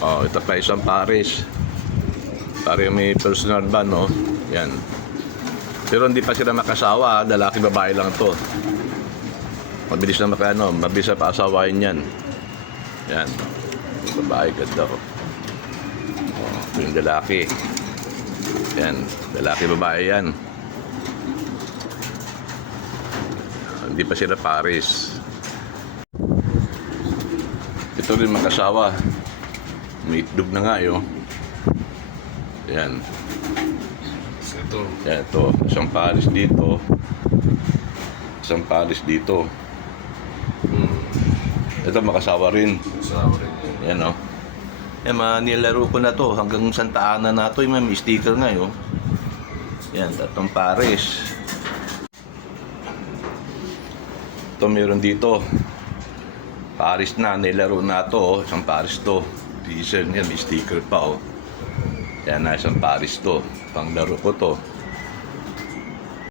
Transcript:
Oh, ito pa isang Paris. Para yung may personal van, no? Yan. Pero hindi pa sila makasawa, lalaki babae lang to. Mabilis na mabilis na paasawain yan. Yan. Babae, ganda ko. Oh, ito yung lalaki. Yan. Lalaki, babae yan. Hindi pa sila Paris. Ito rin makasawa. May itlog na nga yun. Yan. Ito. Yan, ito. Isang Paris dito. Isang Paris dito. Ito makasawa rin. Kasama rin yun. Yan, o. Yan, nilaro ko na to. Hanggang Santa Ana na to. May sticker nga yun. Yan, tatlong Paris. Ito meron dito. Paris na. Nilaro na to. Oh. Isang Paris to. Diesel yan. May sticker pa, oh. Yan na, isang Paris to. Panglaro ko to.